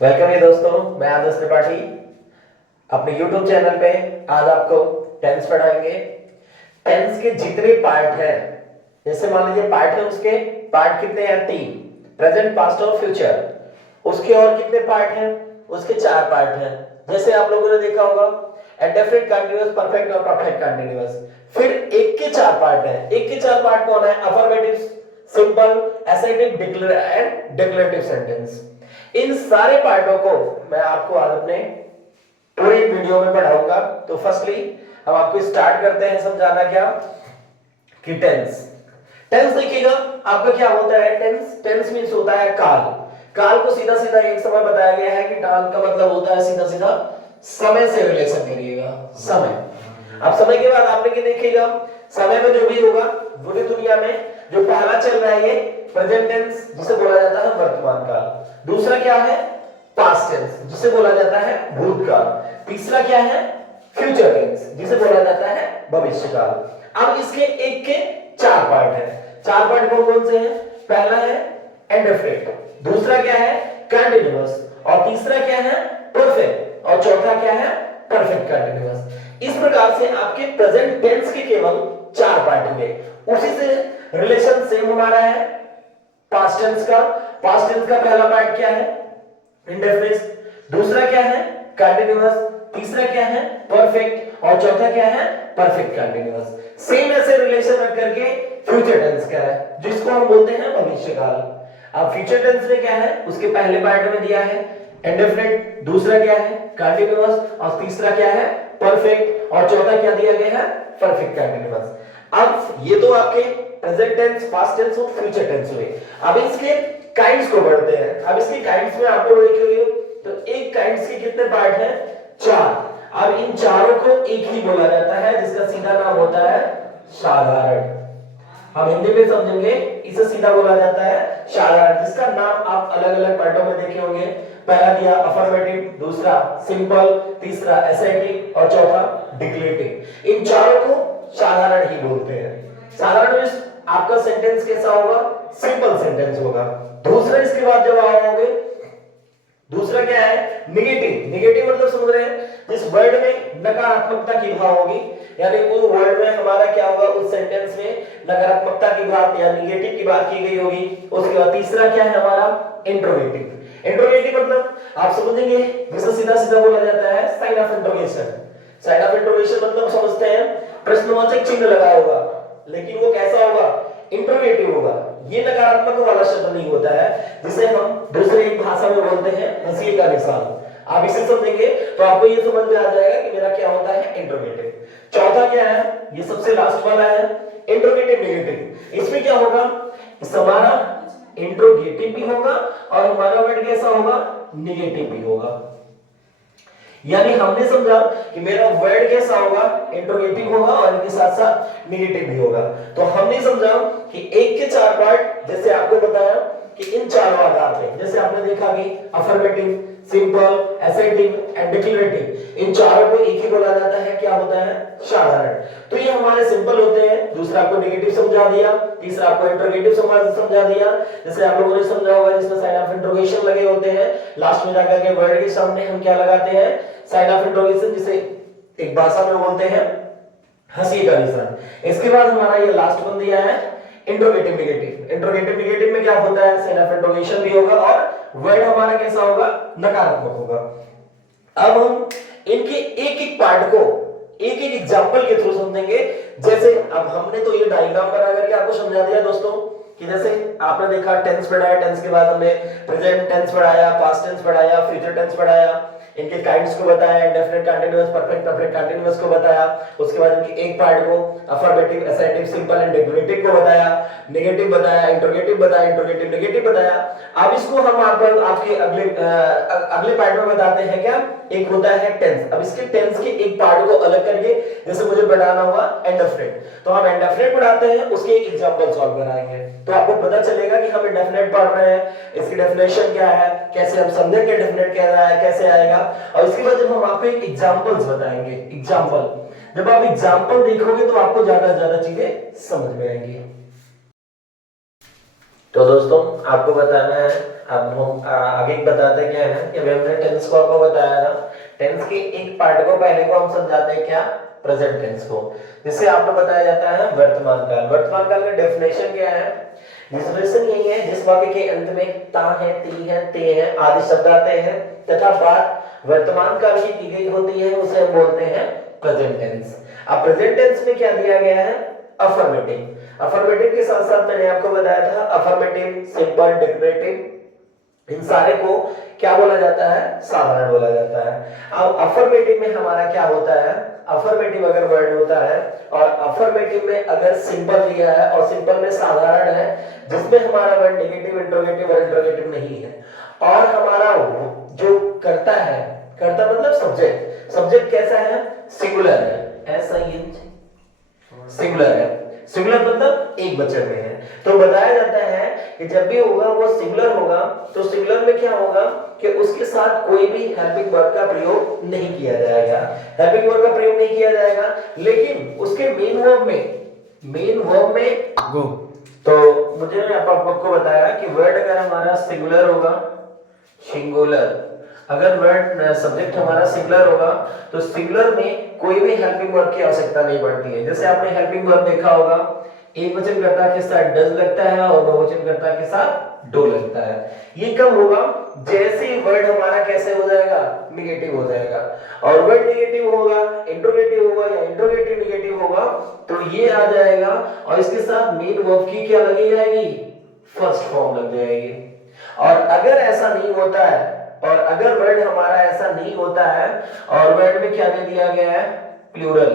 Welcome है दोस्तों, मैं आदर्श त्रिपाठी अपने YouTube चैनल पे। आज आपको टेंस पढ़ाएंगे। टेंस के जितने पार्ट हैं, जैसे मान लीजिए पार्ट है, उसके पार्ट कितने हैं? 3, प्रेजेंट, पास्ट और फ्यूचर। उसके और कितने पार्ट हैं? उसके 4 पार्ट हैं। जैसे आप लोगों ने देखा होगा इंडेफिनिट, कंटीन्यूअस, परफेक्ट और परफेक्ट कंटीन्यूअस। फिर एक के 4 पार्ट हैं। एक के 4 पार्ट कौन है? Affirmative, simple, assertive, declarative sentence. इन सारे पार्टों को मैं आपको आज अपने पूरी वीडियो में पढ़ाऊंगा। तो फर्स्टली हम आपको स्टार्ट करते हैं समझाना क्या कि टेंस। टेंस देखिएगा आपका क्या होता है। टेंस टेंस मींस होता है काल। काल को सीधा सीधा एक समय बताया गया है कि काल का मतलब होता है सीधा सीधा समय से रिलेशन करिएगा। समय, अब समय के बाद आपने क्या देखिएगा, समय में जो भी होगा पूरी दुनिया में जो पहला चल रहा है ये प्रेजेंट टेंस जिसे बोला जाता है वर्तमान काल। दूसरा क्या है? पास्ट टेंस जिसे बोला जाता है भूतकाल। तीसरा क्या है? फ्यूचर टेंस जिसे बोला जाता है भविष्यकाल। अब इसके एक के 4 पार्ट हैं। 4 पार्ट कौन कौन से हैं? पहला है इंडेफिनिट, दूसरा क्या है? कंटीन्यूअस, और तीसरा क्या है? परफेक्ट, और चौथा क्या है? Perfect continuous. इस प्रकार से आपके प्रेजेंट टेंस के केवल 4 पार्ट हुए। उसी से रिलेशन सेम हमारा है पास्ट टेंस का। पास्ट टेंस का पहला पार्ट क्या है? इंडेफिनिट, दूसरा क्या है? कंटीन्यूअस, तीसरा क्या है? परफेक्ट, और चौथा क्या है? Perfect continuous. सेम ऐसे रिलेशन रख करके फ्यूचर टेंस क्या है, जिसको हम बोलते हैं भविष्यकाल। अब फ्यूचर टेंस में क्या है? उसके पहले पार्ट में दिया है इंडेफिनिट, दूसरा क्या है? कंटीन्यूअस, और तीसरा क्या है? परफेक्ट, और चौथा क्या दिया गया है? Perfect continuous. अब ये तो आपके प्रेजेंट टेंस, पास्ट टेंस और फ्यूचर टेंस हुए। अब इसके काइंड्स को बढ़ते हैं। अब इसके काइंड्स में आपको देखिए तो एक काइंड्स के कितने पार्ट हैं? 4। अब इन चारों को एक ही बोला जाता है जिसका सीधा नाम होता है साधारण। हम हिंदी में समझेंगे, इसे सीधा बोला जाता है साधारण, जिसका नाम आप अलग अलग पार्टों में देखे होंगे। पहला दिया अफर्मेटिव, दूसरा सिंपल, तीसरा एसेटिव और चौथा डिक्लेरेटिव। इन चारों को साधारण ही बोलते हैं। साधारण में आपका सेंटेंस कैसा होगा? सिंपल सेंटेंस होगा। दूसरा इसके बाद जब आओगे, दूसरा क्या है? निगेटिव। निगेटिव मतलब समझ रहे हैं, जिस वर्ड में नकारात्मकता की भाव होगी, यानी उस वर्ड में हमारा क्या होगा, उस सेंटेंस में नकारात्मकता की बात या निगेटिव की बात की गई होगी। उसके बाद तीसरा क्या है हमारा? इंट्रोगेटिव। इंट्रोगेटिव मतलब आप समझेंगे जिसे सीधा सीधा बोला जाता है sign of interrogation. Sign of interrogation मतलब समझते हैं प्रश्नवाचक चिन्ह लगा होगा, लेकिन वो कैसा होगा? इंट्रोगेटिव होगा। ये नकारात्मक वाला शब्द नहीं होता है, जिसे हम दूसरे एक भाषा में बोलते हैं हंसी का निशान। आप इसे समझेंगे तो आपको ये समझ में आ जाएगा कि मेरा क्या होता है? इंट्रोगेटिव। चौथा क्या है? ये सबसे लास्ट वाला है इंट्रोगेटिव नेगेटिव। इसमें क्या होगा? इस हमारा इंट्रोगेटिव भी होगा और हमारा वर्ड कैसा होगा? निगेटिव भी होगा। यानी हमने समझा कि मेरा वर्ड कैसा होगा? इंट्रोगेटिव होगा और इनके साथ साथ नेगेटिव भी होगा। तो हमने समझा कि एक के 4 पार्ट, जैसे आपको बताया कि इन चारों आधार पे, जैसे आपने देखा कि affirmative, simple, assertive and declarative, इन चारों को एक ही बोला जाता है, क्या होता है? साधारण। तो ये हमारे सिंपल होते हैं। दूसरा आपको नेगेटिव समझा दिया, तीसरा आपको इंट्रोगेटिव समझा दिया, जैसे आप लोगों ने समझा होगा जिसमें साइन ऑफ इंट्रोगेशन लगे होते हैं। लास्ट में जाकर के वर्ड के सामने हम क्या लगाते हैं? साइन ऑफ इंट्रोगेशन, जिसे एक भाषा में बोलते हैं हंसी का निशान। इसके बाद हमारा ये लास्ट वन दिया है इंट्रोगेटिव नेगेटिव। इंट्रोगेटिव नेगेटिव में क्या होता है? साइन ऑफ इंट्रोगेशन भी होगा और वर्ड हमारा कैसा होगा? नकारात्मक होगा। अब हम इनके एक एक पार्ट को एक एक एग्जांपल के थ्रू समझेंगे। जैसे अब हमने तो ये डायग्राम बना करके आपको समझा दिया दोस्तों कि जैसे आपने देखा टेंस पढ़ाया, टेंस के बाद हमने प्रेजेंट टेंस पढ़ाया, पास्ट टेंस पढ़ाया, फ्यूचर टेंस पढ़ाया, इनके काइंड्स को बताया, indefinite, continuous, perfect, perfect continuous को बताया। उसके बाद इनके एक पार्ट को affirmative, assertive, simple and declarative को बताया, नेगेटिव बताया, इंट्रोगेटिव बताया, इंट्रोगेटिव नेगेटिव बताया। अब इसको हम आपके अगले पार्ट में बताते हैं क्या? एक होता है टेंस। अब इसके टेंस के एक पार्ट को अलग करके जैसे मुझे बनाना हुआ इंडेफिनिट, तो हम इंडेफिनिट पढ़ाते हैं, उसके एक एग्जांपल सॉल्व कराएंगे, तो आपको पता चलेगा कि हम इंडेफिनिट पढ़ रहे हैं, इसकी डेफिनेशन क्या है, कैसे हम समझेंगे डेफिनेट क्या है, कैसे आएगा। और इसके बाद जब हम आपको एक एग्जांपल्स बताएंगे, एग्जांपल, जब आप एग्जांपल देखोगे तो आपको ज्यादा से ज्यादा चीजें समझ में आएंगी। तो दोस्तों आपको बताना है, अब हम आगे बताते क्या है कि अभी हमने टेंस को आपको बताया था, टेंस के एक पार्ट को पहले को हम समझाते हैं क्या, प्रेजेंट टेंस को, जिसे आपको बताया जाता है वर्तमान काल। वर्तमान काल का डेफिनेशन क्या है, डेफिनेशन यही है जिस वाक्य के अंत में ता है, ती है, ते है आदि शब्द आते हैं तथा बात वर्तमान काल की गई होती है, उसे हम बोलते हैं प्रेजेंट टेंस। अब प्रेजेंट टेंस में क्या दिया गया है, अफर्मेटिव। अफर्मेटिव के साथ साथ मैंने आपको बताया था अफर्मेटिव, सिंपल, डिक्लेरेटिव, इन सारे को क्या बोला जाता है, साधारण बोला जाता है। अब अफर्मेटिव में हमारा क्या होता है, अफर्मेटिव अगर वर्ड होता है और अफर्मेटिव में अगर सिंपल दिया है और सिंपल में साधारण है, जिसमें हमारा वर्ड नेगेटिव, इंट्रोगेटिव और इंट्रोगेटिव नहीं है, और हमारा जो करता है, करता मतलब सब्जेक्ट, सब्जेक्ट कैसा है, सिंगुलर है, सिंगुलर है, सिंगुलर मतलब एक वचन में है। तो बताया जाता है कि जब भी होगा वो सिंगुलर होगा, तो सिंगुलर में क्या होगा कि उसके साथ कोई भी हेल्पिंग वर्ब का प्रयोग नहीं किया जाएगा, हेल्पिंग वर्ब का प्रयोग नहीं किया जाएगा, लेकिन उसके मेन वर्ब में गो। तो मुझे आपको बताया कि वर्ड अगर हमारा सिंगुलर होगा, सिंगुलर, अगर वर्ड सब्जेक्ट हमारा सिंगुलर होगा तो सिंगुलर में कोई भी हेल्पिंग वर्ब की आवश्यकता नहीं पड़ती है। जैसे आपने हेल्पिंग वर्ब देखा होगा, एक वचनकर्ता के साथ डज लगता है और बहुवचनकर्ता के साथ डू लगता है। ये कब होगा, जैसे ही वर्ड हमारा कैसे हो जाएगा, निगेटिव हो जाएगा, और वर्ड निगेटिव होगा, इंट्रोगेटिव होगा या इंट्रोगेटिव निगेटिव होगा, तो ये आ जाएगा और इसके साथ मेन वर्ब की क्या लगी जाएगी, फर्स्ट फॉर्म लग जाएगी। और अगर ऐसा नहीं होता है, और अगर वर्ड हमारा ऐसा नहीं होता है और वर्ड में क्या दे दिया गया है, प्लूरल,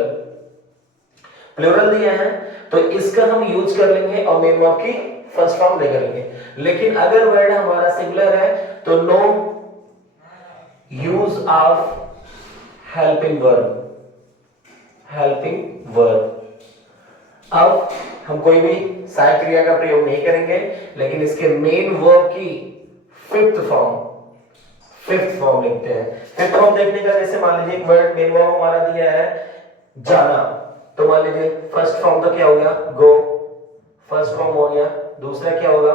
प्लूरल दिया है, तो इसका हम यूज कर लेंगे और मेन वर्ब की फर्स्ट फॉर्म लेकर लेंगे। लेकिन अगर वर्ड हमारा सिंगुलर है तो no use of helping verb, helping verb. अब हम कोई भी सहायक क्रिया का प्रयोग नहीं करेंगे, लेकिन इसके मेन वर्ब की फिफ्थ फॉर्म लिखते हैं। फिफ्थ फॉर्म देखने का, जैसे मान लीजिए एक वर्ड मेन वर्ब हमारा दिया है जाना, तो मान लीजिए फर्स्ट फॉर्म तो क्या हो गया, गो, फर्स्ट फॉर्म हो गया। दूसरा क्या होगा,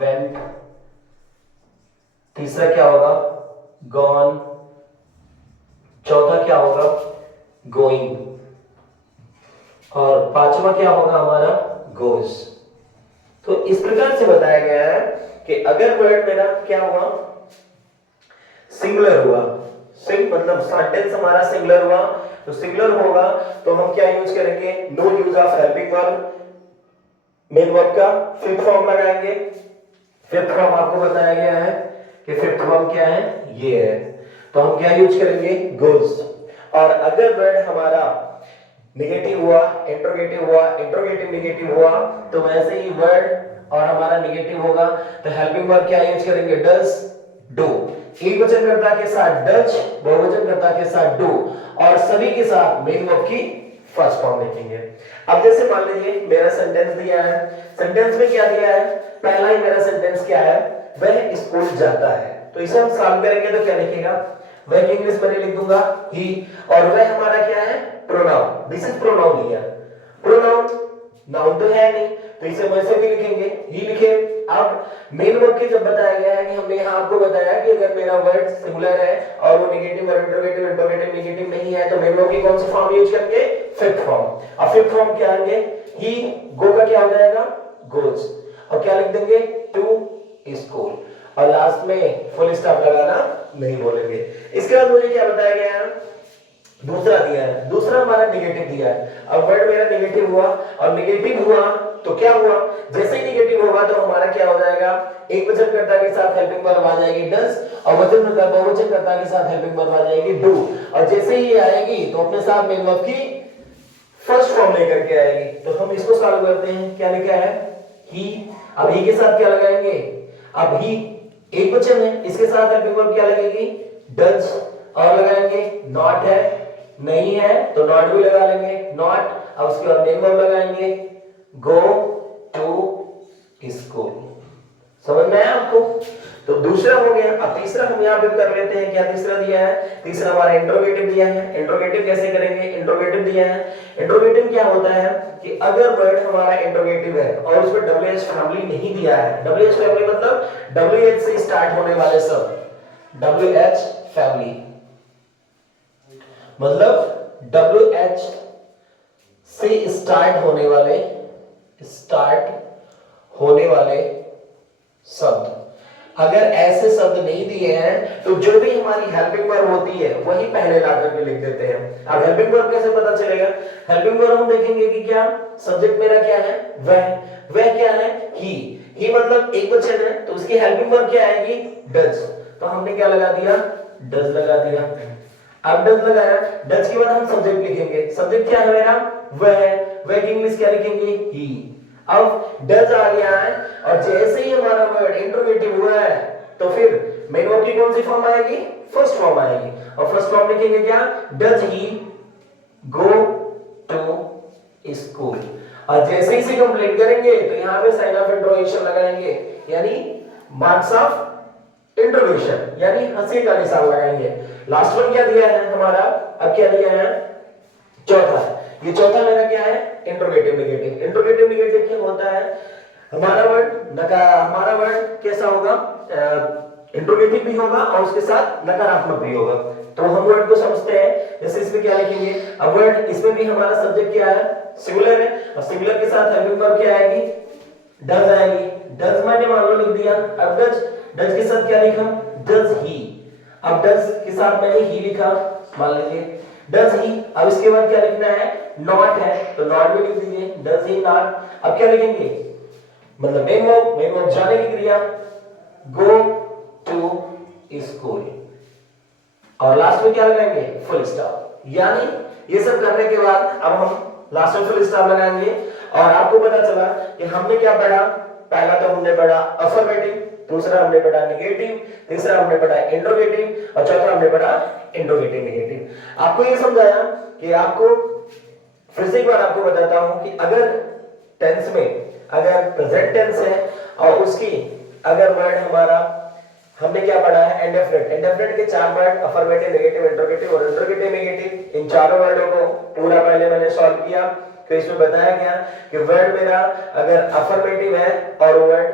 वेंट। तीसरा क्या होगा, गॉन। चौथा क्या होगा, गोइंग। और पांचवा क्या होगा हमारा, गोज। तो इस प्रकार से बताया गया है कि अगर वर्ड मेरा क्या हुआ, सिंगुलर हुआ, सिंग मतलब सेंटेंस हमारा सिंगुलर हुआ, तो सिंगुलर होगा तो हम क्या यूज करेंगे, no use of helping verb, main verb का फिफ्थ फॉर्म लगाएंगे। फिफ्थ फॉर्म आपको बताया गया है कि फिफ्थ फॉर्म क्या है, ये है, तो हम क्या यूज करेंगे, गोज। और अगर वर्ड हमारा नेगेटिव हुआ, इंट्रोगेटिव हुआ, इंट्रोगेटिव नेगेटिव हुआ, तो वैसे ही वर्ड और हमारा नेगेटिव होगा, तो हेल्पिंग वर्ब क्या यूज करेंगे, डज, डू। एक वचनकर्ता के साथ डज, बहुवचनकर्ता के साथ डू, और सभी के साथ मेन वर्ब की फर्स्ट फॉर्म लिखेंगे। अब जैसे मान लीजिए मेरा सेंटेंस दिया है, सेंटेंस में क्या दिया है, पहला ही मेरा सेंटेंस क्या है, वह स्कूल जाता है, तो इसे हम सॉल्व करेंगे तो क्या लिखेगा, वह की इंग्लिश में लिख दूंगा ही, और वह हमारा क्या है, प्रोनाउन, दिस इज प्रोनाउन लिया, प्रोनाउन नाउन तो है नहीं, तो इसे वैसे भी लिखेंगे, ही लिखे। अब मेन वर्ब के जब बताया गया है कि हमने यहां आपको बताया कि अगर मेरा वर्ड सिंगुलर है और वो नेगेटिव और इंट्रोगेटिव, इंट्रोगेटिव नेगेटिव नहीं है, तो मेन वर्ब की कौन सी फॉर्म यूज करेंगे, फिफ्थ फॉर्म। अब फिफ्थ फॉर्म क्या आएंगे, ही, गो का क्या हो जाएगा, गोज, और क्या लिख देंगे, टू स्कूल, और लास्ट में फुल स्टॉप लगाना नहीं बोलेंगे। इसके बाद मुझे क्या बताया गया है, दूसरा दिया है, दूसरा हमारा नेगेटिव दिया है। अब वर्ड मेरा नेगेटिव हुआ, और नेगेटिव हुआ तो क्या हुआ, जैसे ही नेगेटिव होगा तो हमारा क्या हो जाएगा, एक वचनकर्ता के साथ हेल्पिंग वर्ब आ जाएगी डज, और बहुवचनकर्ता के साथ हेल्पिंग वर्ब आ जाएगी डू, और जैसे ही ये आएगी तो अपने साथ मेन वर्ब की फर्स्ट फॉर्म लेकर के आएगी। तो हम इसको सॉल्व करते हैं, क्या लिखा है, ही। अब ही के साथ क्या लगाएंगे, अब ही एक वचन है, इसके साथ हेल्पिंग वर्ब क्या लगेगी, डज, और लगाएंगे नॉट है, नहीं है तो नॉट भी लगा लेंगे, नॉट। अब उसके बाद मेन वर्ब लगाएंगे, गो टू स्कूल। समझ में आया आपको। तो दूसरा हो गया। अब तीसरा हम यहाँ पे कर लेते हैं। क्या तीसरा दिया है? तीसरा हमारा इंट्रोगेटिव दिया है। इंट्रोगेटिव कैसे करेंगे? इंट्रोगेटिव दिया है। इंट्रोगेटिव क्या होता है कि अगर वर्ड हमारा इंट्रोगेटिव है और उसमें WH फैमिली नहीं दिया है, WH फैमिली मतलब WH से स्टार्ट होने वाले शब्द, WH फैमिली मतलब WH से स्टार्ट होने वाले शब्द, अगर ऐसे शब्द नहीं दिए हैं तो जो भी हमारी हेल्पिंग वर्ब होती है वही पहले ला करके लिख देते हैं। अब हेल्पिंग वर्ब कैसे पता चलेगा? हेल्पिंग वर्ब हम देखेंगे कि क्या सब्जेक्ट मेरा क्या है? वह क्या है? ही मतलब एक वचन है तो उसकी हेल्पिंग वर्ब क्या आएगी? डज। तो हमने क्या लगा दिया? डज लगा दिया। अब डज लगाया, डज के बाद हम सब्जेक्ट लिखेंगे। सब्जेक्ट क्या है मेरा? वह की इंग्लिश क्या लिखेंगे? ही। अब डज आ गया है और जैसे ही हमारा वर्ड इंट्रोगेटिव हुआ है तो फिर मेन वर्ब की कौन सी फॉर्म आएगी? फर्स्ट फॉर्म आएगी। और फर्स्ट फॉर्म लिखेंगे क्या? Does he go to school. और जैसे ही इसे कंप्लीट करेंगे तो यहां पे साइन ऑफ इंट्रोगेशन लगाएंगे, यानी मार्क्स ऑफ इंट्रोगेशन, यानी हंसी का निशान लगाएंगे। लास्ट वन क्या दिया है हमारा? अब क्या दिया है? चौथा। ये चौथा मेरा क्या है? Interrogative negative. इंट्रोगेटिव नेगेटिव क्या होता है? हमारा वर्ड कैसा होगा? इंट्रोगेटिव भी होगा और उसके साथ नकारात्मक भी होगा। तो हम वर्ड को समझते हैं। जैसे इसमें क्या लिखेंगे? अब वर्ड इसमें भी हमारा सब्जेक्ट क्या है? सिंगुलर है और सिंगुलर के साथ हेल्पिंग वर्ब क्या आएगी? डज आएगी। डज मैंने मान लो लिख दिया। अब डज के साथ क्या लिखा? Does he. अब डज के साथ मैंने ही लिखा, मान लीजिए डज ही। अब इसके बाद क्या लिखना है? नॉट है तो नॉट भी लिख दीजिए, डज ही नॉट। अब क्या लिखेंगे? मतलब मेन वर्ब जाने की क्रिया, गो टू स्कूल। और लास्ट में क्या लगाएंगे? Full stop. यानी ये सब करने के बाद अब हम लास्ट में फुल स्टॉप लगाएंगे। और आपको पता चला कि हमने क्या पढ़ा? पहला तो हमने पढ़ा अफर्मेटिव, दूसरा हमने पढ़ा नेगेटिव, तीसरा हमने पढ़ा इंट्रोगेटिव और चौथा हमने पढ़ा इंट्रोगेटिव नेगेटिव। आपको ये समझाया कि आपको फिर से एक बार आपको बताता हूं कि अगर टेंस में अगर प्रेजेंट टेंस है और उसकी अगर वर्ड हमारा हमने क्या पढ़ा है? इंडेफिनिट। इंडेफिनिट के चार वर्ड अफर्मेटिव, नेगेटिव, इंट्रोगेटिव और इंट्रोगेटिव नेगेटिव। इन चारों वर्डों को पूरा पहले मैंने सॉल्व किया। तो इसमें बताया गया कि वर्ड मेरा अगर अफर्मेटिव है और वर्ड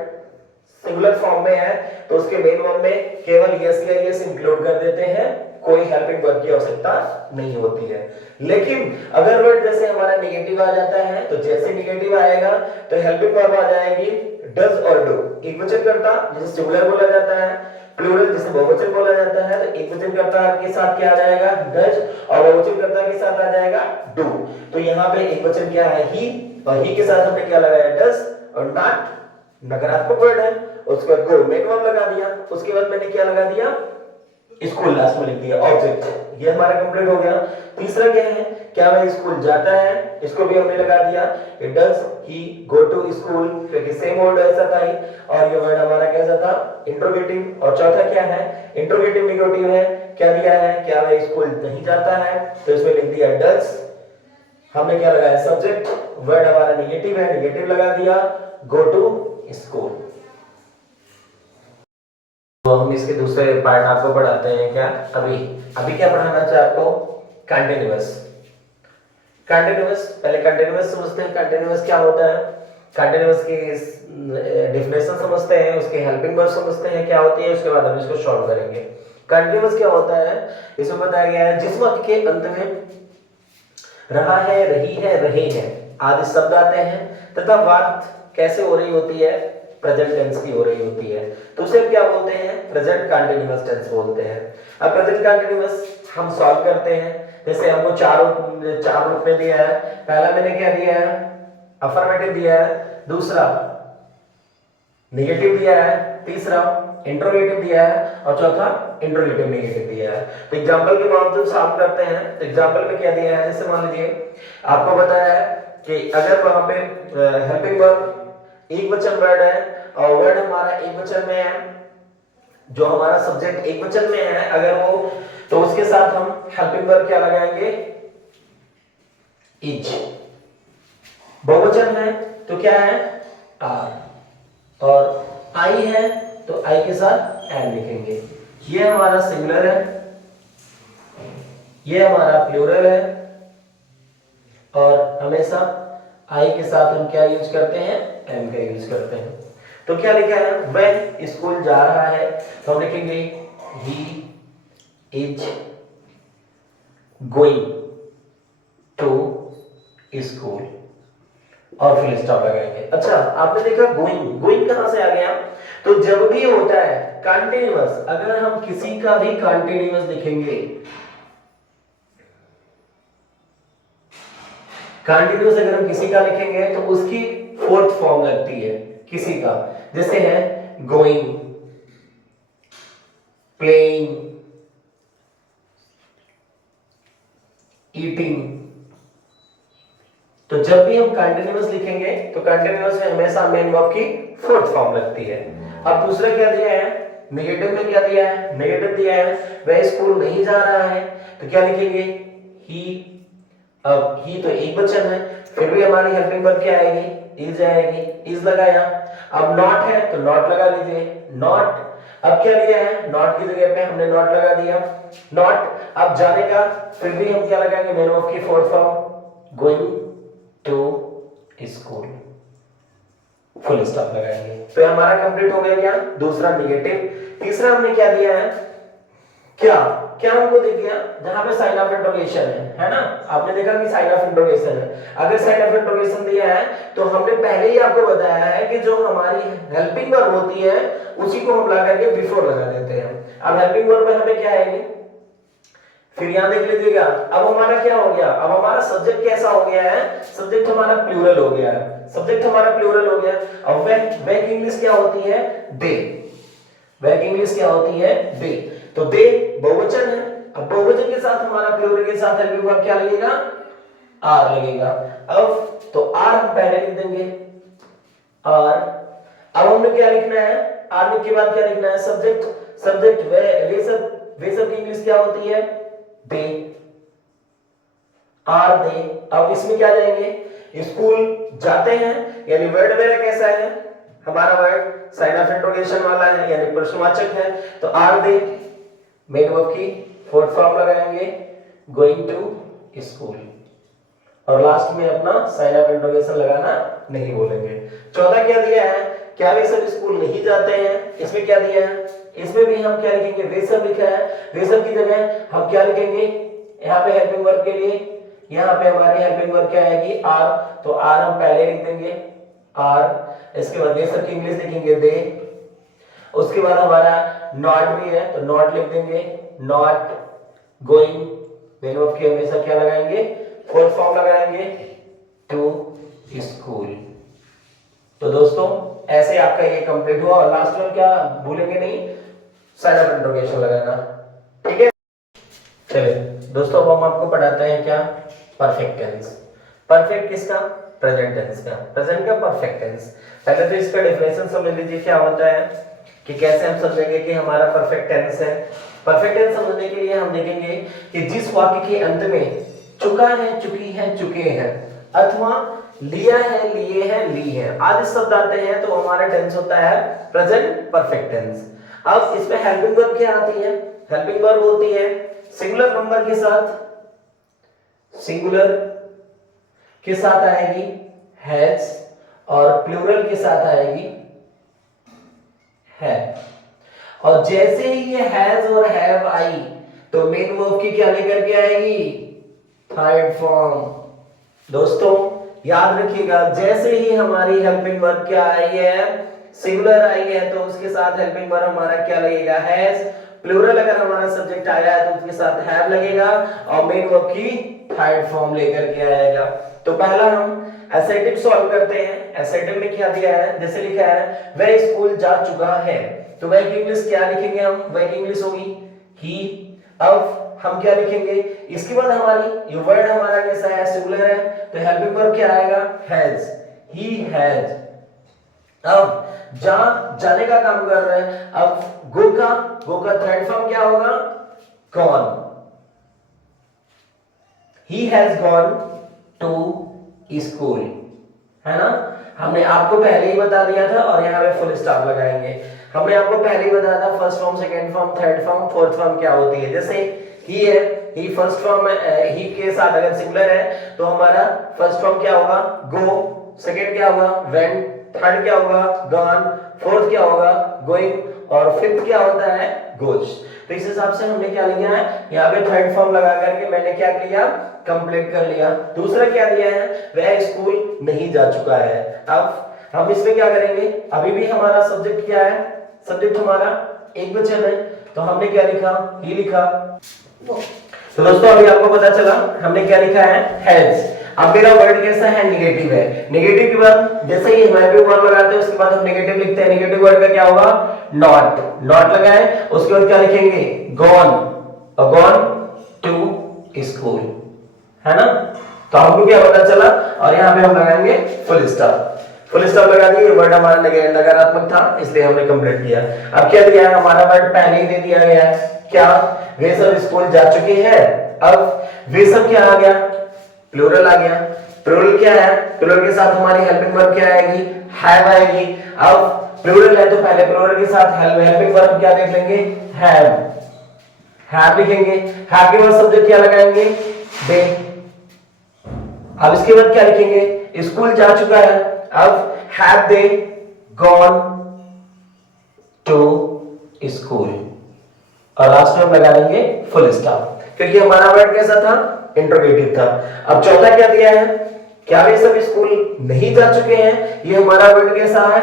सिंगुलर फॉर्म में है तो उसके मेन वर्ब में केवल यस या यस इंक्लूड कर देते हैं, कोई हेल्पिंग वर्ब की आवश्यकता नहीं होती है। लेकिन अगर वर्ड जैसे हमारा नेगेटिव आ जाता है तो जैसे नेगेटिव आएगा तो हेल्पिंग वर्ब आ जाएगी डज और डू। एक वचन करता जिसे सिंगुलर बोला जाता है, प्लूरल जिसे बहुवचन बोला जाता है, तो एक वचन करता के साथ क्या आ जाएगा? डज और बहुवचन करता के साथ आ जाएगा डू। तो यहाँ पे एक वचन क्या है? ही, और ही के साथ हमने क्या लगाया? डज। और नॉट नकारात्मक वर्ड है, उसके बाद गो मेन वर्ब लगा दिया, उसके बाद मैंने क्या लगा दिया? स्कूल लास्ट में लिख दिया ऑब्जेक्ट। ये हमारा कंप्लीट हो गया। तीसरा क्या है? क्या वह स्कूल जाता है? इसको भी हमने लगा दिया, it does he go to school, क्योंकि सेम वर्ड ऐसा था ही। और ये वर्ड हमारा कैसा था? इंट्रोगेटिव। और चौथा क्या है? इंट्रोगेटिव नेगेटिव है। क्या दिया है? क्या वह स्कूल नहीं जाता है? तो इसमें लिख दिया डज। हमने क्या लगाया? सब्जेक्ट। वर्ड हमारा नेगेटिव है, नेगेटिव लगा दिया, गो टू स्कूल। तो हम इसके दूसरे पार्ट आपको पढ़ाते हैं। क्या अभी क्या पढ़ाना चाहिए आपको? कंटिन्यूअस। पहले कंटिन्यूअस समझते हैं। कंटिन्यूअस क्या होता है? कंटिन्यूअस की डेफिनेशन समझते हैं, उसके हेल्पिंग वर्ब समझते हैं क्या होती है, उसके बाद हम इसको सॉल्व करेंगे। कंटिन्यूअस क्या होता है? इसमें बताया गया है जिस वाक्य के अंत में रहा है, रही है, रहे हैं आदि शब्द आते हैं तथा बात कैसे हो रही होती है? प्रेजेंट टेंस की हो रही होती है, तो उसे क्या बोलते हैं? प्रेजेंट कंटीन्यूअस टेंस बोलते हैं। अब प्रेजेंट कंटीन्यूअस हम सॉल्व करते हैं। जैसे हमको चार रूप में दिया है। पहला मैंने क्या दिया है? अफर्मेटिव दिया है, दूसरा नेगेटिव दिया है, तीसरा इंट्रोगेटिव दिया है और चौथा इंट्रोगेटिव नेगेटिव दिया है। तो एग्जांपल के माध्यम से सॉल्व करते हैं। तो एग्जांपल में क्या दिया है? जैसे मान लीजिए आपको बताया है कि अगर वहां पे हेल्पिंग वर्ब एक वचन वर्ड है और वर्ड हमारा एक वचन में है, जो हमारा सब्जेक्ट एक वचन में है अगर वो, तो उसके साथ हम हेल्पिंग वर्ब क्या लगाएंगे? इज। बहुवचन है तो क्या है? आर। और आई है तो आई के साथ एन लिखेंगे। ये हमारा सिंगुलर है, ये हमारा प्लूरल है, और हमेशा आई के साथ हम क्या यूज करते हैं, एम का यूज करते हैं। तो क्या लिखा है, वह स्कूल जा रहा है, तो हम लिखेंगे he is going to school और फिर स्टॉप लगाएंगे। अच्छा, आपने देखा गोइंग, गोइंग कहां से आ गया, तो जब भी होता है कंटिन्यूअस, अगर हम किसी का भी कंटिन्यूअस लिखेंगे, कंटिन्यूअस अगर हम किसी का लिखेंगे तो उसकी फोर्थ फॉर्म लगती है किसी का, जैसे है गोइंग, प्लेइंग, ईटिंग। तो जब भी हम कंटिन्यूअस लिखेंगे तो कंटिन्यूअस में हमेशा मेन वर्ब की फोर्थ फॉर्म लगती है। अब दूसरा क्या दिया है, नेगेटिव में क्या दिया है, नेगेटिव दिया है वह स्कूल नहीं जा रहा है, तो क्या लिखेंगे ही। अब ही तो एक वचन है, फिर भी हमारी हेल्पिंग वर्ब क्या आएगी, इज आएगी, इज लगाया। अब नॉट है तो नॉट लगा लीजिए, नॉट। अब क्या लिया है, नॉट की जगह पे हमने नॉट लगा दिया, नॉट। अब जाने का, फिर भी हम क्या लगाएंगे, मेन वर्ब की fourth form going to school, full stop लगाएंगे। तो हमारा कंप्लीट हो गया क्या, दूसरा नेगेटिव। तीसरा हमने क्या दिया है, क्या क्या हमको दिख गया, जहां पे साइन ऑफ इंटरोगेशन है ना, आपने देखा कि साइन ऑफ इंटरोगेशन है। अगर साइन ऑफ इंटरोगेशन दिया है तो हमने पहले ही आपको बताया है कि जो हमारी हेल्पिंग वर्ब होती है उसी को हम ला करके बिफोर लगा देते हैं। अब हेल्पिंग वर्ब में हमें क्या आएगी, फिर यहां देख लीजिएगा, अब हमारा क्या हो गया, अब हमारा सब्जेक्ट कैसा हो गया है, सब्जेक्ट हमारा प्लूरल हो गया है, सब्जेक्ट हमारा प्लूरल हो गया। अब वह की इंग्लिश क्या होती है, दे। वह की इंग्लिश क्या होती है, दे। तो दे बहुवचन है, अब बहुवचन के साथ हमारा प्लूरल के साथ हेल्पिंग वर्ब क्या लगेगा, आर लगेगा। अब तो आर हम पहले लिख देंगे, आर। अब हमने क्या लिखना है, आर लिखने के बाद क्या लिखना है, सब्जेक्ट। सब्जेक्ट वे सब की इंग्लिश क्या होती है, दे, आर दे। अब इसमें क्या जाएंगे, स्कूल जाते हैं, यानी वर्ड मेरा कैसा है, हमारा वर्ड साइन ऑफ इंटरोगेशन वाला है, यानी प्रश्नवाचक है, तो आर दे मेन वर्ब की फोर्थ फॉर्म लगाएंगे, गोइंग टू स्कूल, और लास्ट में अपना साइन ऑफ इंटरोगेशन लगाना नहीं भूलेंगे। चौथा क्या दिया है, क्या वे सब स्कूल नहीं जाते हैं, इसमें क्या दिया है, इसमें भी हम क्या लिखेंगे, वे सब लिखा है, वे सब की जगह हम क्या लिखेंगे, यहाँ पे हेल्पिंग वर्ब के लिए, यहाँ पे हमारी हेल्पिंग वर्ब क्या आएगी, आर। तो आर हम पहले लिख देंगे, आर। इसके बाद वे सब की इंग्लिश लिखेंगे, दे। उसके बाद हमारा नॉट भी है तो नॉट लिख देंगे, नॉट गोइंग, मेन वर्ब की हमेशा क्या लगाएंगे, फोर्थ फॉर्म लगाएंगे, टू स्कूल। तो दोस्तों ऐसे आपका ये कंप्लीट हुआ, और लास्ट में क्या भूलेंगे नहीं, साइन ऑफ इंटरोगेशन लगाना, ठीक है। चलिए दोस्तों, अब हम आपको पढ़ाते हैं क्या, परफेक्ट टेंस। परफेक्ट किसका, प्रेजेंट टेंस का, प्रेजेंट का परफेक्ट टेंस। पहले तो इसका डेफिनेशन समझ लीजिए क्या होता है, कि कैसे हम समझेंगे कि हमारा परफेक्ट टेंस है। परफेक्ट टेंस समझने के लिए हम देखेंगे कि जिस वाक्य के अंत में चुका है, चुकी है, चुके हैं, अथवा लिया है, लिए हैं, ली है आदि शब्द आते हैं, तो हमारा टेंस होता है प्रेजेंट परफेक्ट टेंस। अब इसमें हेल्पिंग वर्ब क्या आती है, हेल्पिंग वर्ब होती है सिंगुलर नंबर के साथ, सिंगुलर के साथ आएगी हैज, और प्लूरल के साथ आएगी है। और जैसे ही ये हैज और हैव आई तो मेन वर्ब की क्या लेकर के आएगी, थर्ड फॉर्म। दोस्तों याद रखिएगा, जैसे ही हमारी हेल्पिंग वर्ब क्या आई है, सिंगुलर आई है, तो उसके साथ हेल्पिंग वर्ब हमारा क्या लगेगा, हैज। प्लूरल अगर हमारा सब्जेक्ट आया है तो उसके साथ हैव लगेगा, और मेन वर्ब की थर्ड फॉर्म लेकर के आएगा। तो पहला हम एसेटिव सॉल्व करते हैं। एसेटिव में क्या दिया है, जैसे लिखा है वह स्कूल जा चुका है, तो वह की इंग्लिश क्या लिखेंगे हम, वह की इंग्लिश होगी ही। अब हम क्या लिखेंगे, इसके बाद हमारी ये वर्ड हमारा कैसा है, सिंगुलर है, तो हेल्पिंग वर्ब क्या आएगा, हैज, ही हैज। अब जाने का काम कर रहे हैं, अब गो का थर्ड फॉर्म क्या होगा, gone. He has gone to school, है ना, हमने आपको पहले ही बता दिया था, और यहाँ पे फुल स्टॉप लगाएंगे। हमने आपको पहले ही बताया था first form, second form, third form, fourth form क्या होती है। जैसे ही है, ही फर्स्ट फॉर्म में ही के साथ अगर सिंगुलर है तो हमारा फर्स्ट फॉर्म क्या होगा, गो, सेकंड क्या होगा, वेंट, थर्ड क्या होगा, गॉन, फोर्थ क्या होगा, गोइंग, और फिफ्थ क्या होता है, गोज। तो इस हिसाब से हमने क्या लिया है, यहाँ पे थर्ड फॉर्म लगा करके मैंने क्या किया, कंप्लीट कर लिया। दूसरा क्या दिया है, वह स्कूल नहीं जा चुका है। अब हम इसमें क्या करेंगे, अभी भी हमारा सब्जेक्ट क्या है, सब्जेक्ट हमारा एक वचन है, तो हमने क्या लिखा, ही लिखा। तो दोस्तों अभी आपको पता चला हमने क्या लिखा है, हैज। अब मेरा वर्ड कैसा है, नेगेटिव है। नेगेटिव के बाद जैसे ही हमारे वर्ड लगाते हैं उसके बाद हम नेगेटिव लिखते हैं। नेगेटिव वर्ड का क्या होगा, नॉट। नॉट लगाए, उसके बाद क्या लिखेंगे, गॉन, और गॉन टू स्कूल, है ना। तो हमको क्या पता चला, और यहाँ पे हम लगाएंगे फुल स्टॉप। फुल स्टॉप लगा दिए, वर्ड हमारा नकारात्मक था इसलिए हमने कंप्लीट किया। अब क्या दिया है, हमारा वर्ड पहले ही दे दिया गया है, क्या, वे सब स्कूल जा चुके हैं। अब वे सब क्या आ गया, प्लूरल आ गया। प्लूरल क्या है, प्लूरल के साथ हमारी हेल्पिंग वर्ब क्या आएगी, हैव आएगी। अब प्लूरल है तो पहले प्लूरल के साथ हेल्पिंग वर्ब क्या देख लेंगे, हैव। हैव लिखेंगे, हैव के बाद सब्जेक्ट क्या लगाएंगे, दे। अब इसके बाद क्या लिखेंगे, स्कूल जा चुका है। अब have they gone to school, और लास्ट में हम लगा देंगे फुल स्टॉप, क्योंकि हमारा वर्ड कैसा था, इंट्रोगेटिव था। अब चौथा क्या दिया है, क्या वे सब स्कूल नहीं जा चुके हैं। ये हमारा वर्ड कैसा है,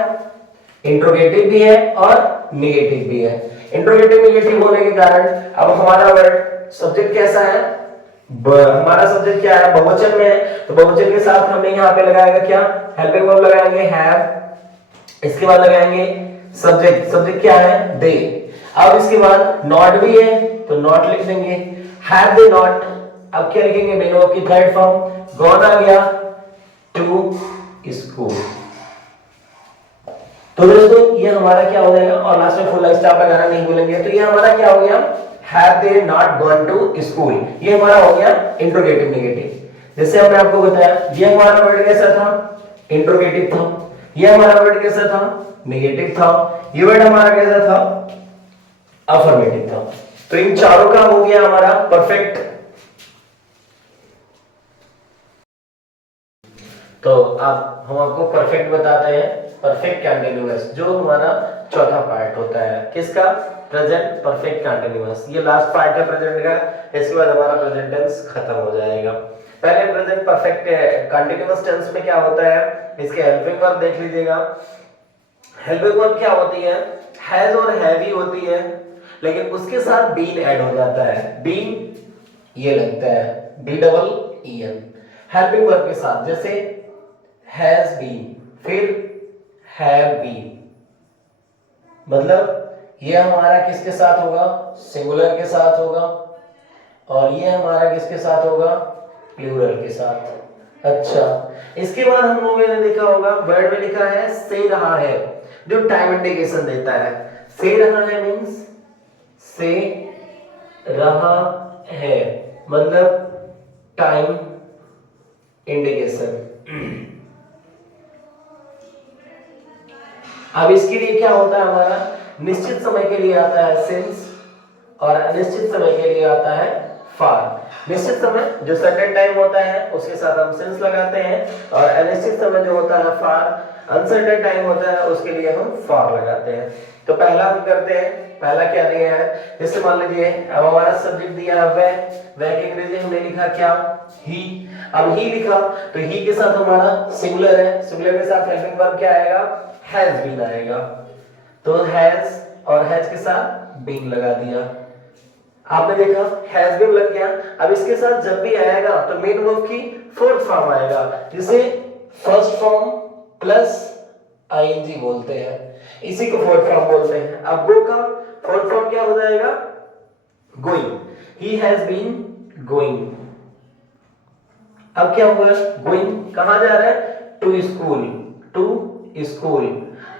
इंट्रोगेटिव भी है और नेगेटिव भी है। इंट्रोगेटिव नेगेटिव होने के कारण अब हमारा वर्ड सब्जेक्ट कैसा है, हमारा सब्जेक्ट क्या है, बहुवचन में है, तो बहुवचन के साथ हमने यहाँ पे लगाएगा क्या, हेल्पिंग वर्ब लगाएंगे हैव। इसके बाद लगाएंगे सब्जेक्ट, सब्जेक्ट क्या है, दे। अब इसके बाद नॉट भी है तो नॉट लिख देंगे, हैव दे नॉट। अब क्या लिखेंगे, मेन वर्ब की थर्ड फॉर्म, गॉन आ गया टू स्कूल। तो दोस्तों ये हमारा क्या हो जाएगा, और लास्ट में फुल स्टॉप लगाना नहीं भूलेंगे। तो ये हमारा क्या हो गया, have they not gone to school. ये हमारा हो गया इंट्रोगेटिव नेगेटिव। जैसे हमने आपको बताया ये हमारा वर्ड कैसा था, इंट्रोगेटिव था। ये हमारा वर्ड कैसा था, नेगेटिव था। ये वर्ड हमारा कैसा था, अफर्मेटिव था। तो इन चारों का हो गया हमारा परफेक्ट। तो अब हम आपको परफेक्ट बताते हैं, परफेक्ट कंटीन्यूअस, जो हमारा चौथा पार्ट होता है किसका, प्रेजेंट परफेक्ट कंटीन्यूअस। ये लास्ट पार्ट है प्रेजेंट का, इसके बाद हमारा प्रेजेंट टेंस खत्म हो जाएगा। पहले प्रेजेंट परफेक्ट कंटीन्यूअस टेंस में क्या होता है, इसके हेल्पिंग वर्ब देख लीजिएगा। हेल्पिंग वर्ब क्या होती है, हैज और हैवी होती है, लेकिन उसके साथ बीन ऐड हो जाता है। बीन ये लगता है BEEN हेल्पिंग वर्ब के साथ, जैसे हैज बीन, फिर हैव बीन। मतलब ये हमारा किसके साथ होगा, सिंगुलर के साथ होगा, और ये हमारा किसके साथ होगा, प्लूरल के साथ। अच्छा, इसके बाद हम लोगों ने देखा होगा वर्ड में लिखा है से रहा है, जो टाइम इंडिकेशन देता है। से रहा है मींस से रहा है, मतलब टाइम इंडिकेशन। अब इसके लिए क्या होता है, हमारा निश्चित समय के लिए आता है सिंस, और अनिश्चित समय के लिए आता है फार। निश्चित समय जो सर्टेन टाइम होता है उसके साथ हम सिंस लगाते हैं, और अनिश्चित समय जो होता है फार, अनसर्टेन टाइम होता है उसके लिए हम फार लगाते हैं। तो पहला हम करते हैं, पहला क्या दिया है, जैसे मान लीजिए अब हमारा सब्जेक्ट दिया है वह के अंग्रेजी हमने लिखा क्या, ही। अब ही लिखा तो ही के साथ हमारा सिंगुलर है, सिंगुलर के साथ हेल्पिंग वर्ब क्या आएगा, हैज बीन आएगा। तो हैज और हैज के साथ बीन लगा दिया, आपने देखा हैज बीन लग गया। अब इसके साथ जब भी आएगा तो मेन वर्ब की फोर्थ फॉर्म आएगा, जिसे फर्स्ट फॉर्म प्लस आईएनजी बोलते हैं, इसी को फोर्थ फॉर्म बोलते हैं। अब गो का फोर्थ फॉर्म क्या हो जाएगा, going. He has been going. अब क्या हुआ, गोइंग कहां जा रहा है, टू स्कूल, टू स्कूल।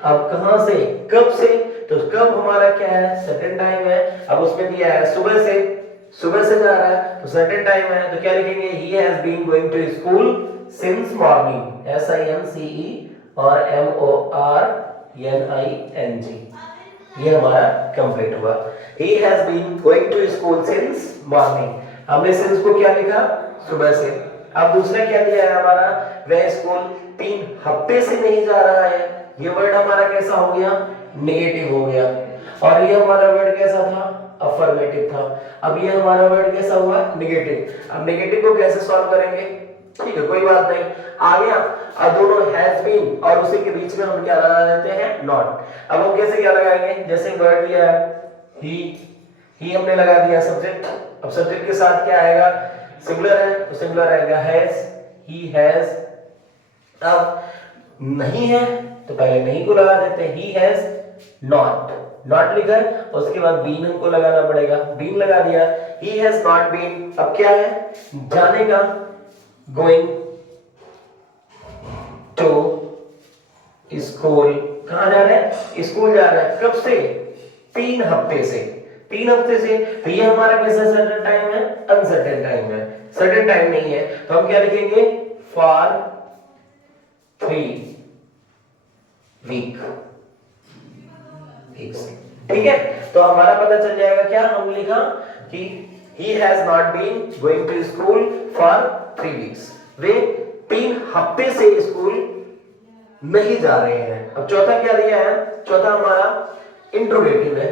अब कहां से, कब से, तो कब हमारा क्या है, सर्टेन टाइम है। अब उसमें दिया है सुबह से, सुबह से जा रहा है तो सर्टेन टाइम है, तो क्या लिखेंगे, he has been going to school since morning, SINCE और MORNING। ये हमारा कंप्लीट हुआ। He has been going to school since morning, हमने सिंस को क्या लिखा, सुबह से। अब दूसरा क्या दिया है हमारा, वह स्कूल 3 हफ्ते से नहीं जा रहा है, ये वर्ड हमारा कैसा हो गया, नेगेटिव हो गया। और ये हमारा वर्ड कैसा था, अफर्मेटिव था। अब ये हमारा वर्ड कैसा हुआ, नेगेटिव। अब नेगेटिव को कैसे सॉल्व करेंगे, ठीक है कोई बात नहीं, आ गया। अब दोनों हैज बीन और उसी के बीच में हम क्या लगा देते हैं, नॉट। अब हम कैसे क्या लगाएंगे, जैसे वर्ड दिया है ही हमने लगा दिया सब्जेक्ट। अब सब्जेक्ट के साथ क्या आएगा, सिंगुलर है तो सिंगुलर आएगा हैज, ही हैज। अब नहीं है तो पहले नहीं को लगा देते, ही हैज नॉट, नॉट लिखा है, उसके बाद बीन हमको लगाना पड़ेगा, बीन लगा दिया, ही हैज नॉट बीन। अब क्या है, जाने का, गोइंग टू स्कूल, कहां जा रहे हैं, स्कूल जा रहे हैं। कब से, 3 हफ्ते से, 3 हफ्ते से। तो ये हमारा कैसा सर्टेन टाइम है, अनसर्टेन टाइम है, सर्टेन टाइम नहीं है। तो हम क्या लिखेंगे, फॉर 3 वीक, ठीक है। तो हमारा पता चल जाएगा क्या, हम लिखा कि he has not been going to school for 3 weeks, वे 3 हफ्ते से स्कूल नहीं जा रहे हैं। अब चौथा क्या दिया है, चौथा हमारा इंट्रोगेटिव है।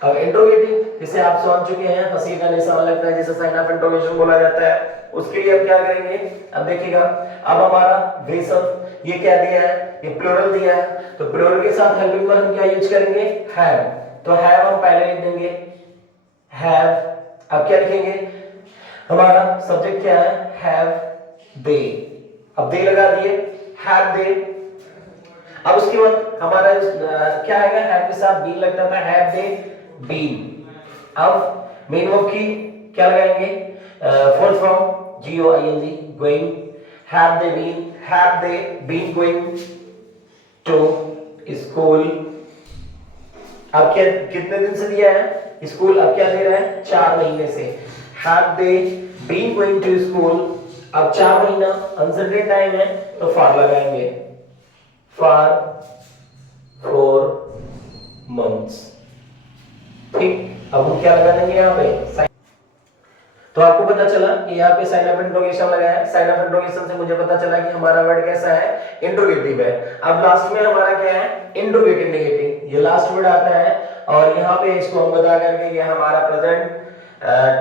अब इंट्रोगेटिव जिसे आप समझ चुके हैं, हंसी का निशान लगता है जिसे साइन ऑफ इंट्रोगेशन बोला जाता है, उसके लिए अब क्या करेंगे, अब देखिएगा। अब हमारा वे सब, ये क्या दिया है, ये प्लूरल दिया है, तो प्लूरल के साथ हेल्पिंग वर्ब हम क्या यूज करेंगे, हैव। तो हैव हम पहले लिख देंगे, हैव। अब क्या लिखेंगे, हमारा सब्जेक्ट क्या है, हैव दे। अब दे लगा दिए, हैव दे। अब उसके बाद हमारा क्या आएगा, हैव के साथ बीन लगता था, हैव दे बीन। अब मेन वर्ब की क्या लगाएंगे, fourth form GOING, going, have they been going to school. अब क्या, कितने दिन से दिया है स्कूल, अब क्या दे रहा है, 4 महीने से। Have they been going to school. अब 4 महीना अनसर्टेन टाइम है, तो फॉर लगाएंगे, फॉर 4 मंथ्स, ठीक। अब हम क्या लगा देंगे यहाँ पे, तो आपको पता चला कि यहाँ पे साइन ऑफ इंट्रोगेशन लगाया है। साइन ऑफ इंट्रोगेशन से मुझे पता चला कि हमारा वर्ड कैसा है, इंट्रोगेटिव है। अब लास्ट में हमारा क्या है, इंट्रोगेटिव नेगेटिव, ये लास्ट वर्ड आता है। और यहाँ पे इसको हम बता करके ये हमारा प्रेजेंट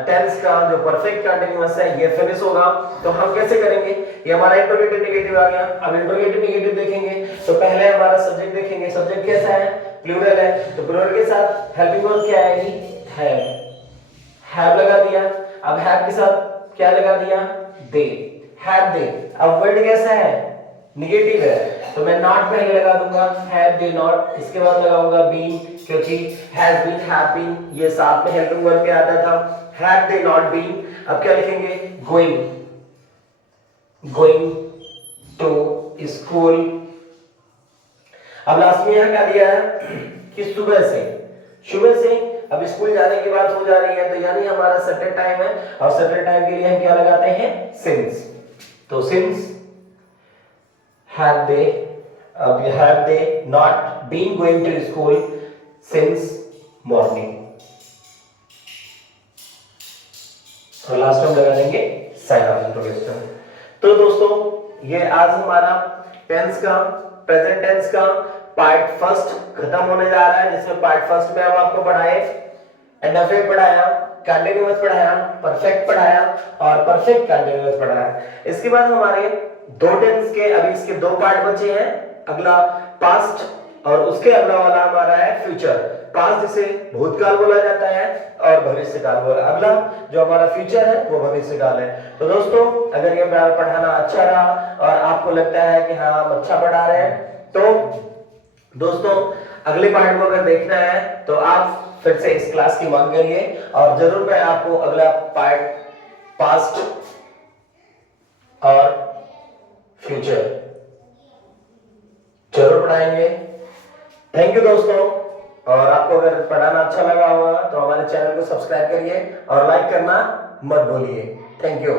टेंस का जो परफेक्ट कंटीन्यूअस है ये फिनिश होगा। तो हम कैसे करेंगे, ये हमारा इंट्रोगेटिव नेगेटिव आ गया। अब इंट्रोगेटिव नेगेटिव देखेंगे तो पहले हमारा सब्जेक्ट देखेंगे, सब्जेक्ट कैसा है, प्लूरल है, तो प्लूरल के साथ हेल्पिंग वर्ब क्या आएगी, हैव लगा दिया। अब हैव के साथ क्या लगा दिया, दे, हैव दे। अब वर्ड कैसा है, नेगेटिव है, तो मैं नॉट पहले लगा दूंगा, हैव दे नॉट, इसके बाद लगाऊंगा बीन, क्योंकि हैज बीन, हैव बीन ये साथ में हेल्पिंग वर्ब पे आता था, हैव दे नॉट बीन। अब क्या लिखेंगे, गोइंग, गोइंग टू स्कूल। अब लास्ट में यहां क्या दिया है कि सुबह से, सुबह से। अब स्कूल जाने की बात हो जा रही है, तो यानी हमारा सर्टेन टाइम है, और सर्टेन टाइम के लिए हम क्या लगाते हैं, सिंस। तो सिंस हैव दे, अब ये have they not been going to school since morning. तो लास्ट में लगा देंगे साइन ऑफ इंट्रोगेशन। तो दोस्तों ये आज हमारा टेंस का, प्रेजेंट टेंस का पार्ट फर्स्ट खत्म होने जा रहा है, जिसमें पार्ट फर्स्ट में हम आपको पढ़ाए इंडेफिनिट पढ़ाया, कंटीन्यूअस पढ़ाया, परफेक्ट पढ़ाया और परफेक्ट कंटीन्यूअस पढ़ाया। इसके बाद हमारे 2 टेंस के अभी इसके 2 पार्ट बचे हैं, अगला पास्ट और उसके अगला वाला हमारा है फ्यूचर। पास्ट जिसे भूतकाल बोला जाता है और भविष्यकाल बोला, अगला जो हमारा फ्यूचर है वो भविष्यकाल है। तो दोस्तों अगर ये पढ़ाना अच्छा रहा और आपको लगता है कि हाँ हम अच्छा पढ़ा रहे हैं, तो दोस्तों अगले पार्ट को अगर देखना है तो आप फिर से इस क्लास की मांग करिए, और जरूर मैं आपको अगला पार्ट पास्ट और फ्यूचर जरूर पढ़ाएंगे। थैंक यू दोस्तों, और आपको अगर पढ़ाना अच्छा लगा होगा तो हमारे चैनल को सब्सक्राइब करिए और लाइक करना मत भूलिए। Thank you.